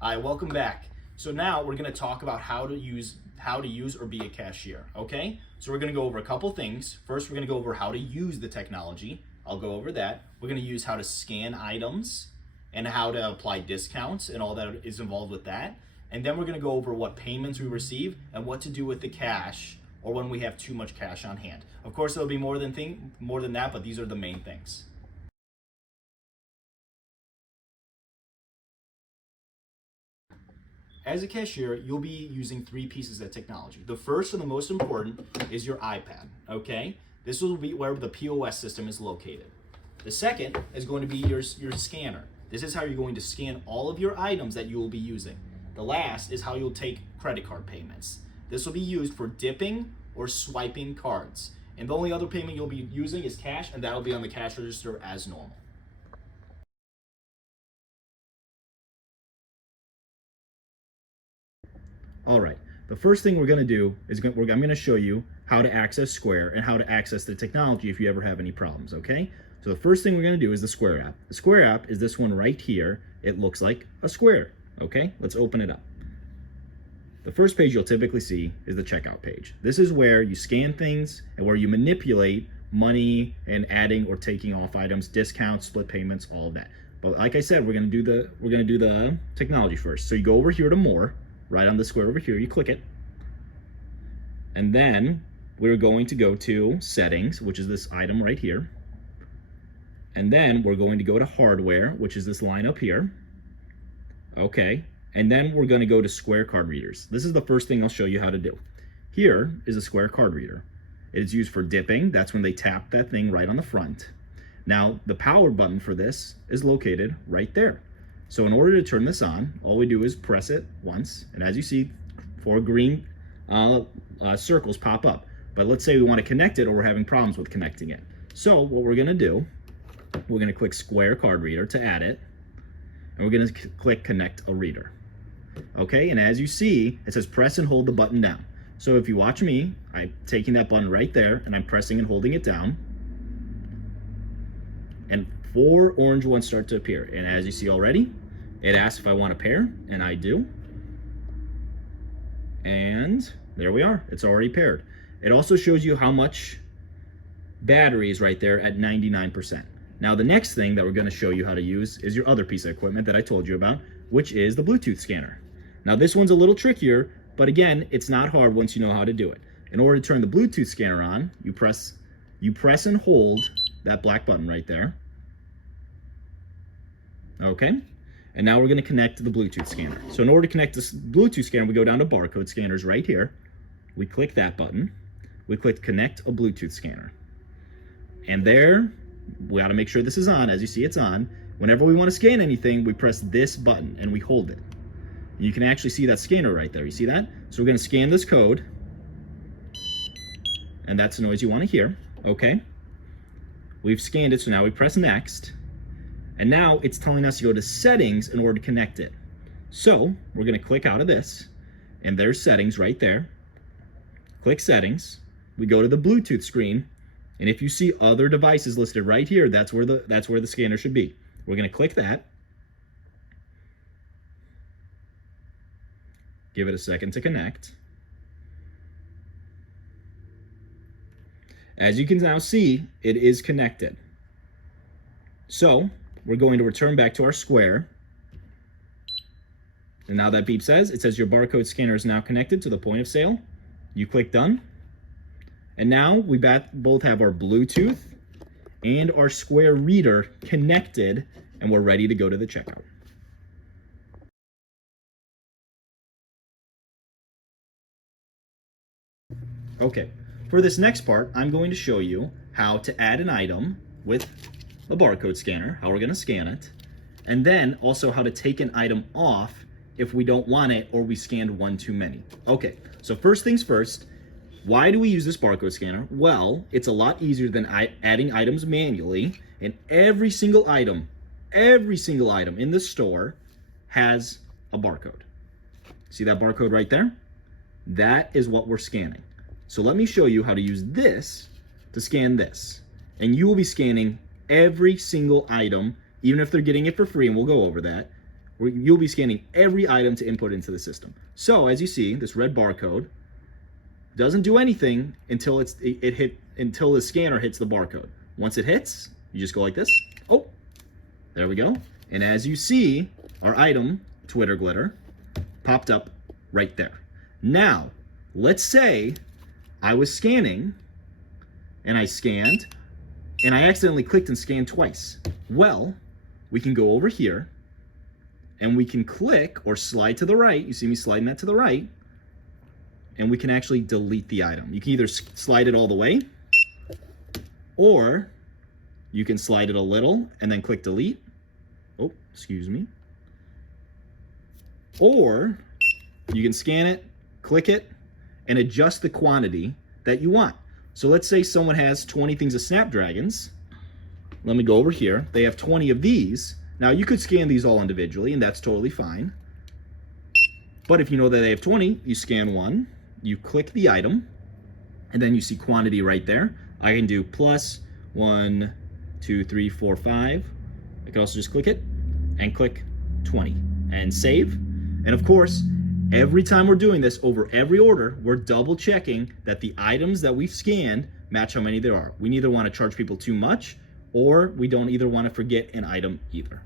All right, welcome back. So now we're going to talk about how to use or be a cashier, okay? So we're going to go over a couple things. First, we're going to go over how to use the technology. I'll go over that. We're going to use how to scan items and how to apply discounts and all that is involved with that. And then we're going to go over what payments we receive and what to do with the cash or when we have too much cash on hand. Of course, there'll be more than that, but these are the main things. As a cashier, you'll be using three pieces of technology. The first and the most important is your iPad, okay? This will be where the POS system is located. The second is going to be your scanner. This is how you're going to scan all of your items that you will be using. The last is how you'll take credit card payments. This will be used for dipping or swiping cards. And the only other payment you'll be using is cash, and that'll be on the cash register as normal. All right, the first thing we're gonna do is I'm gonna show you how to access Square and how to access the technology if you ever have any problems, okay? So the first thing we're gonna do is the Square app. The Square app is this one right here. It looks like a square, okay? Let's open it up. The first page you'll typically see is the checkout page. This is where you scan things and where you manipulate money and adding or taking off items, discounts, split payments, all of that. But like I said, we're gonna do the technology first. So you go over here to more, right on the square over here, you click it. And then we're going to go to settings, which is this item right here. And then we're going to go to hardware, which is this line up here. Okay. And then we're going to go to Square card readers. This is the first thing I'll show you how to do. Here is a Square card reader. It is used for dipping. That's when they tap that thing right on the front. Now, the power button for this is located right there. So in order to turn this on, all we do is press it once, and as you see, 4 green circles pop up. But let's say we want to connect it or we're having problems with connecting it. So what we're going to do, we're going to click Square Card Reader to add it, and we're going to click Connect a Reader. Okay, and as you see, it says press and hold the button down. So if you watch me, I'm taking that button right there, and I'm pressing and holding it down, and 4 orange ones start to appear. And as you see already, it asks if I want to pair, and I do. And there we are, it's already paired. It also shows you how much battery is right there at 99%. Now the next thing that we're going to show you how to use is your other piece of equipment that I told you about, which is the Bluetooth scanner. Now this one's a little trickier, but again, it's not hard once you know how to do it. In order to turn the Bluetooth scanner on, you press and hold that black button right there. Okay, and now we're going to connect to the Bluetooth scanner. So in order to connect this Bluetooth scanner, we go down to barcode scanners right here. We click that button. We click Connect a Bluetooth scanner. And there, we got to make sure this is on. As you see, it's on. Whenever we want to scan anything, we press this button and we hold it. You can actually see that scanner right there. You see that? So we're going to scan this code. And that's the noise you want to hear. Okay. We've scanned it, so now we press Next. And now it's telling us to go to settings in order to connect it. So we're going to click out of this, and there's settings right there. Click settings. We go to the Bluetooth screen, and if you see other devices listed right here, that's where the scanner should be. We're going to click that. Give it a second to connect. As you can now see, it is connected. So we're going to return back to our square. And now that beep says, it says your barcode scanner is now connected to the point of sale. You click done. And now we both have our Bluetooth and our Square reader connected, and we're ready to go to the checkout. Okay, for this next part, I'm going to show you how to add an item with a barcode scanner, how we're going to scan it, and then also how to take an item off if we don't want it or we scanned one too many. Okay, so first things first, why do we use this barcode scanner? Well, it's a lot easier than adding items manually, and every single item in the store has a barcode. See that barcode right there? That is what we're scanning. So let me show you how to use this to scan this. And you will be scanning every single item, even if they're getting it for free, and we'll go over that, you'll be scanning every item to input into the system. So as you see, this red barcode doesn't do anything until until the scanner hits the barcode. Once it hits, you just go like this. Oh, there we go. And as you see, our item, Twitter glitter, popped up right there. Now, let's say I was scanning and I scanned and I accidentally clicked and scanned twice. Well, we can go over here and we can click or slide to the right. You see me sliding that to the right, and we can actually delete the item. You can either slide it all the way, or you can slide it a little and then click delete. Oh, excuse me. Or you can scan it, click it, and adjust the quantity that you want. So let's say someone has 20 things of Snapdragons. Let me go over here. They have 20 of these. Now you could scan these all individually, and that's totally fine. But if you know that they have 20, you scan one, you click the item, and then you see quantity right there. I can do plus 1, 2, 3, 4, 5. I can also just click it and click 20 and save. And of course, every time we're doing this over every order, we're double checking that the items that we've scanned match how many there are. We neither want to charge people too much, or we don't either want to forget an item either.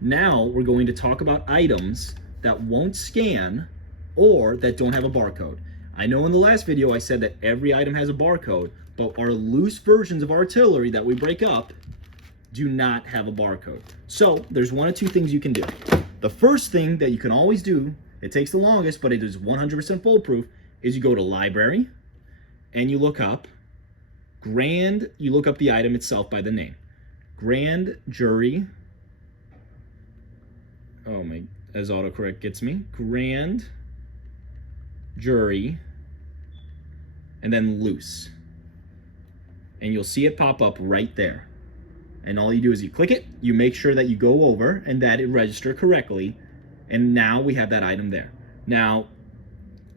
Now we're going to talk about items that won't scan or that don't have a barcode. I know in the last video I said that every item has a barcode, but our loose versions of artillery that we break up do not have a barcode. So there's one of two things you can do. The first thing that you can always do, it takes the longest, but it is 100% foolproof, is you go to library and you look up you look up the item itself by the name. Grand Jury, oh my, as autocorrect gets me, Grand Jury, and then loose. And you'll see it pop up right there. And all you do is you click it, you make sure that you go over and that it registered correctly, and now we have that item there. Now,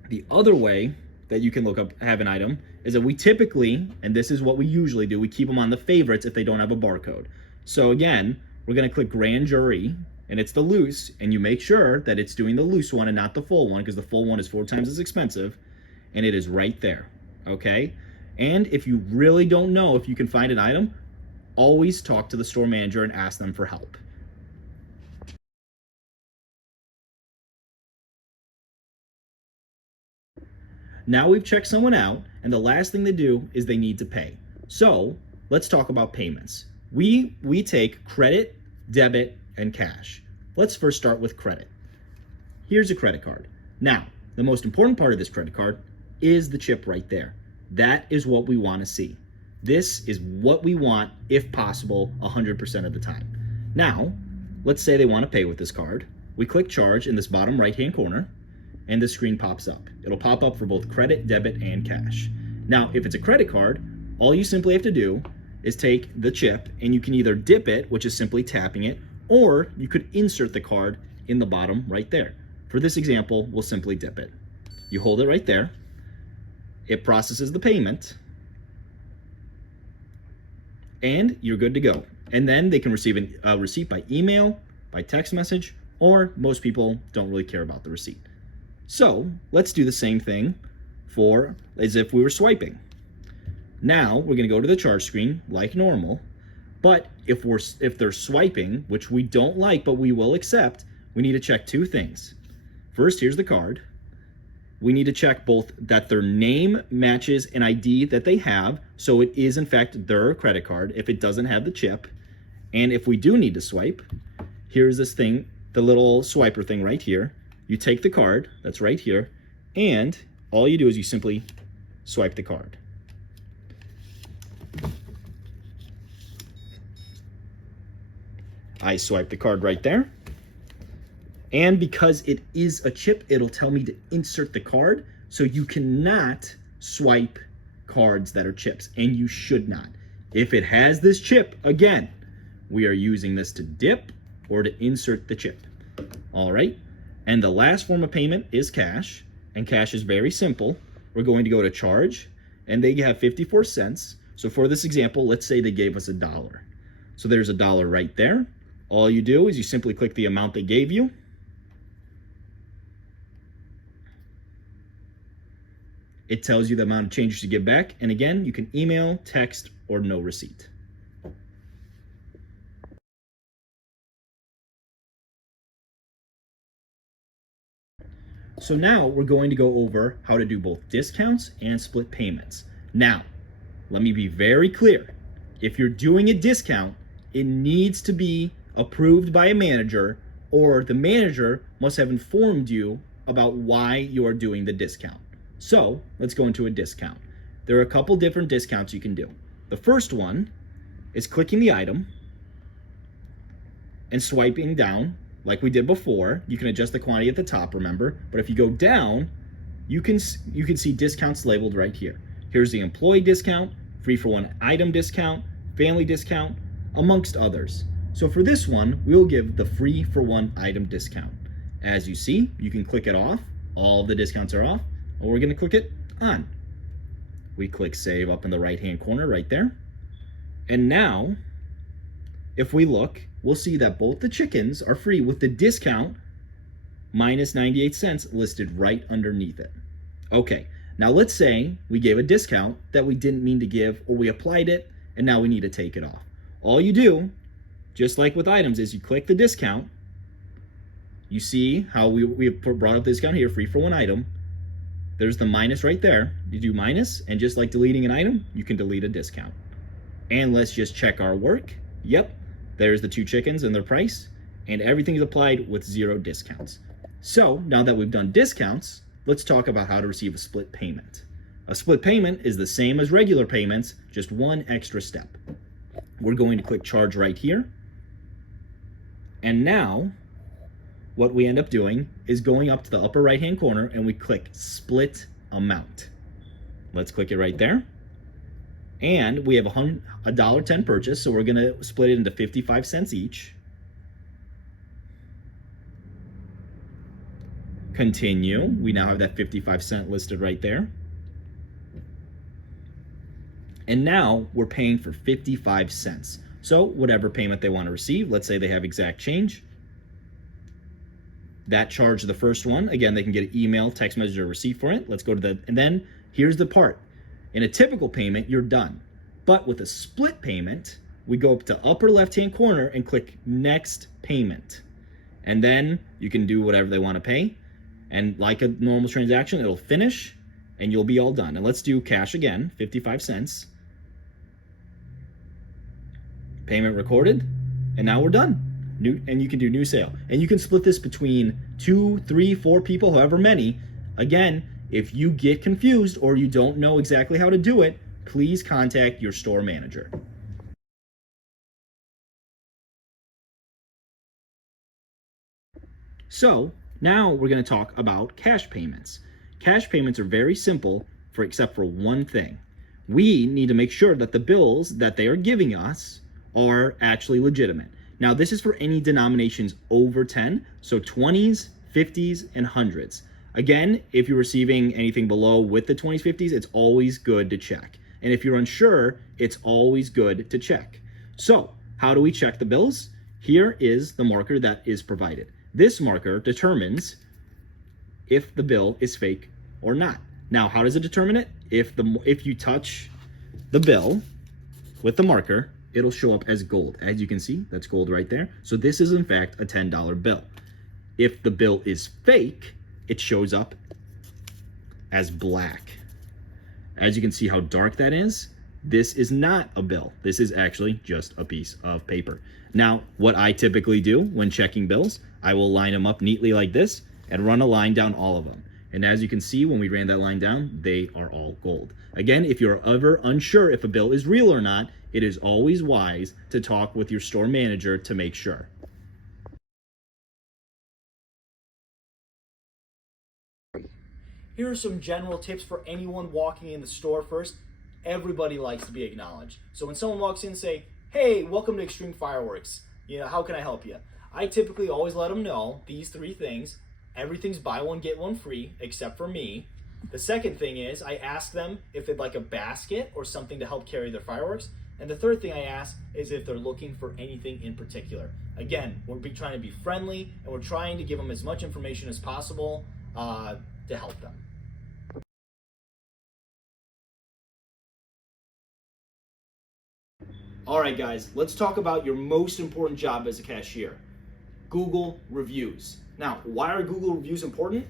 the other way that you can have an item is that we typically, and this is what we usually do, we keep them on the favorites if they don't have a barcode. So again, we're gonna click Grand Jury, and it's the loose, and you make sure that it's doing the loose one and not the full one, because the full one is 4 times as expensive, and it is right there, okay? And if you really don't know if you can find an item, always talk to the store manager and ask them for help. Now we've checked someone out, and the last thing they do is they need to pay. So let's talk about payments. We take credit, debit, and cash. Let's first start with credit. Here's a credit card. Now, the most important part of this credit card is the chip right there. That is what we want to see. This is what we want, if possible, 100% of the time. Now, let's say they want to pay with this card. We click charge in this bottom right-hand corner, and the screen pops up. It'll pop up for both credit, debit, and cash. Now, if it's a credit card, all you simply have to do is take the chip, and you can either dip it, which is simply tapping it, or you could insert the card in the bottom right there. For this example, we'll simply dip it. You hold it right there. It processes the payment, and you're good to go. And then they can receive a receipt by email, by text message, or most people don't really care about the receipt. So let's do the same thing as if we were swiping. Now we're gonna go to the charge screen like normal, but if they're swiping, which we don't like but we will accept, we need to check two things. First, here's the card. We need to check both that their name matches an ID that they have, so it is in fact their credit card if it doesn't have the chip. And if we do need to swipe, here's this thing, the little swiper thing right here. You take the card that's right here, and all you do is you simply swipe the card. I swipe the card right there. And because it is a chip, it'll tell me to insert the card. So you cannot swipe cards that are chips, and you should not. If it has this chip, again, we are using this to dip or to insert the chip. All right. And the last form of payment is cash, and cash is very simple. We're going to go to charge, and they have 54 cents. So for this example, let's say they gave us $1. So there's $1 right there. All you do is you simply click the amount they gave you. It tells you the amount of change you should give back. And again, you can email, text, or no receipt. So now we're going to go over how to do both discounts and split payments. Now, let me be very clear. If you're doing a discount, it needs to be approved by a manager, or the manager must have informed you about why you are doing the discount. So let's go into a discount. There are a couple different discounts you can do. The first one is clicking the item and swiping down like we did before. You can adjust the quantity at the top, remember, but if you go down, you can see discounts labeled right here. Here's the employee discount, free for one item discount, family discount, amongst others. So for this one, we'll give the free for one item discount. As you see, you can click it off. All of the discounts are off, and we're gonna click it on. We click save up in the right-hand corner right there. And now, if we look, we'll see that both the chickens are free with the discount minus 98 cents listed right underneath it. Okay, now let's say we gave a discount that we didn't mean to give, or we applied it and now we need to take it off. All you do, just like with items, is you click the discount. You see how we brought up the discount here, free for one item. There's the minus right there. You do minus, and just like deleting an item, you can delete a discount. And let's just check our work. Yep, there's the 2 chickens and their price, and everything is applied with 0 discounts. So now that we've done discounts, let's talk about how to receive a split payment. A split payment is the same as regular payments, just one extra step. We're going to click charge right here. And now what we end up doing is going up to the upper right hand corner and we click split amount. Let's click it right there. And we have a $1.10 purchase, so we're gonna split it into 55 cents each. Continue. We now have that 55 cent listed right there. And now we're paying for 55 cents. So whatever payment they want to receive, let's say they have exact change. That charge, the first one, again, they can get an email, text message, or receipt for it. Let's go to the, and then here's the part. In a typical payment, you're done. But with a split payment, we go up to upper left-hand corner and click next payment. And then you can do whatever they want to pay. And like a normal transaction, it'll finish and you'll be all done. And let's do cash again, 55 cents. Payment recorded, and now we're done. And you can do new sale. And you can split this between 2, 3, 4 people, however many. Again, if you get confused or you don't know exactly how to do it, please contact your store manager. So now we're going to talk about cash payments. Cash payments are very simple except for one thing. We need to make sure that the bills that they are giving us are actually legitimate. Now this is for any denominations over 10, so 20s, 50s, and 100s. Again, if you're receiving anything below with the 20s, 50s, it's always good to check. And if you're unsure, it's always good to check. So how do we check the bills? Here is the marker that is provided. This marker determines if the bill is fake or not. Now, how does it determine it? If you touch the bill with the marker, it'll show up as gold. As you can see, that's gold right there. So this is in fact a $10 bill. If the bill is fake, it shows up as black. As you can see how dark that is, this is not a bill. This is actually just a piece of paper. Now, what I typically do when checking bills, I will line them up neatly like this and run a line down all of them. And as you can see, when we ran that line down, they are all gold. Again, if you're ever unsure if a bill is real or not, it is always wise to talk with your store manager to make sure. Here are some general tips for anyone walking in the store. First, everybody likes to be acknowledged. So when someone walks in and say, "Hey, welcome to Extreme Fireworks. How can I help you?" I typically always let them know these 3 things. Everything's buy one, get one free, except for me. The second thing is I ask them if they'd like a basket or something to help carry their fireworks. And the third thing I ask is if they're looking for anything in particular. Again, we're trying to be friendly and we're trying to give them as much information as possible to help them. All right, guys, let's talk about your most important job as a cashier, Google reviews. Now, why are Google reviews important?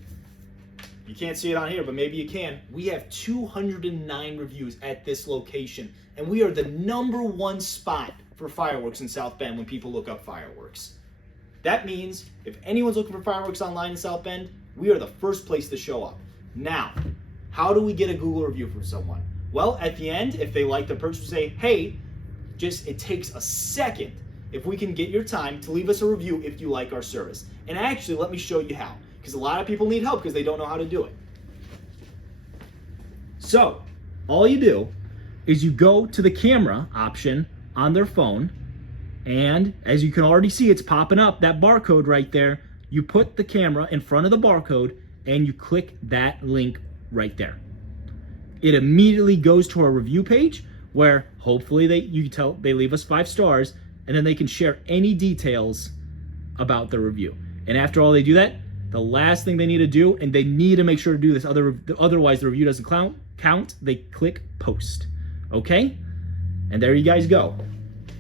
You can't see it on here, but maybe you can. We have 209 reviews at this location, and we are the #1 spot for fireworks in South Bend when people look up fireworks. That means if anyone's looking for fireworks online in South Bend, we are the first place to show up. Now, how do we get a Google review from someone? Well, at the end, if they like the purchase, we say, hey, it takes a second if we can get your time to leave us a review if you like our service. And actually, let me show you how, because a lot of people need help because they don't know how to do it. So, all you do is you go to the camera option on their phone, and as you can already see, it's popping up, that barcode right there. You put the camera in front of the barcode and you click that link right there. It immediately goes to our review page where hopefully they leave us 5 stars, and then they can share any details about the review. And after all they do that, the last thing they need to do, and they need to make sure to do this, otherwise the review doesn't count, they click post. Okay? And there you guys go.